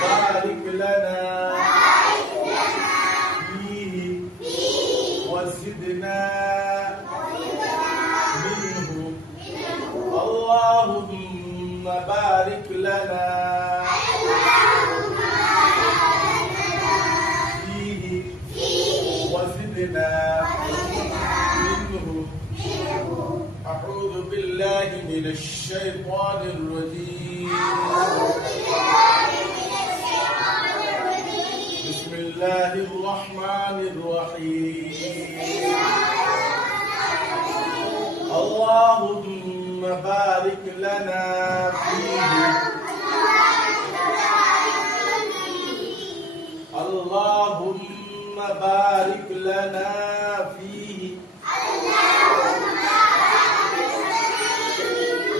बारिक लना फीही वज़िदना मिन्हु अल्लाहुम्मा बारिक लना फीही वज़िदना मिन्हु أعوذ بالله من الشيطان الرجيم بسم الله الرحمن الرحيم اللهم بارك لنا فيه اللهم بارك لنا فيه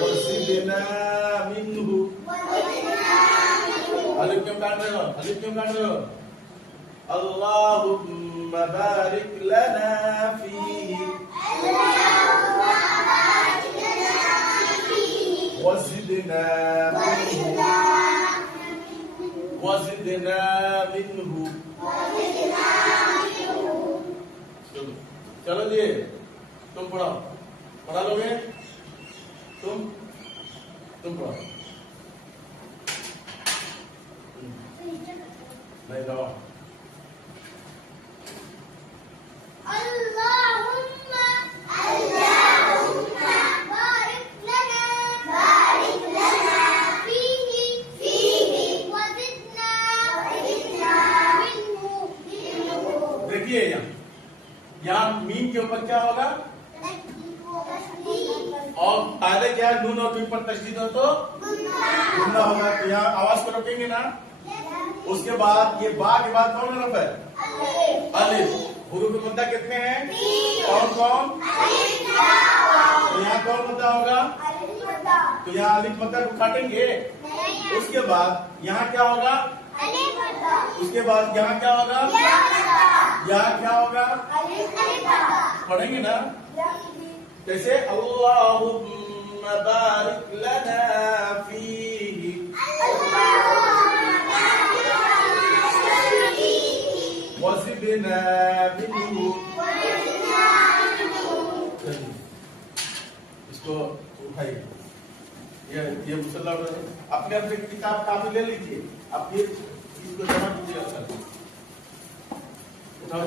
وزدنا منه ألف كم काट रहे हो اللهم بارك لنا فيه وزدنا منه चलो जी तुम पढ़ा लोगे तुम पढ़ो नहीं लो Allahumma barik lana fihi wa zidna minhu. देखिए यहाँ मीम के ऊपर क्या होगा और पहले क्या नून और मीम पर तशदीद हो तो गुन्ना होगा। तो यहाँ आवाज को रोकेंगे ना। उसके बाद ये बा के बाद कौन हरफ है अलिफ। हुरूफ मुद्दा कितने हैं कौन तो यहाँ कौन मुद्दा होगा तो यहाँ अलिफ मुद्दा को काटेंगे। उसके बाद यहाँ क्या होगा उसके बाद यहाँ क्या होगा यहाँ क्या होगा पढ़ेंगे ना जैसे अल्लाहुम्मा बारिक लना फीही वज़िदना मिन्हु। इसको उठाइए ये मुसल्ला अपने अपने किताब काफी ले लीजिए। आप ये इसको जमा कीजिए। उठाओ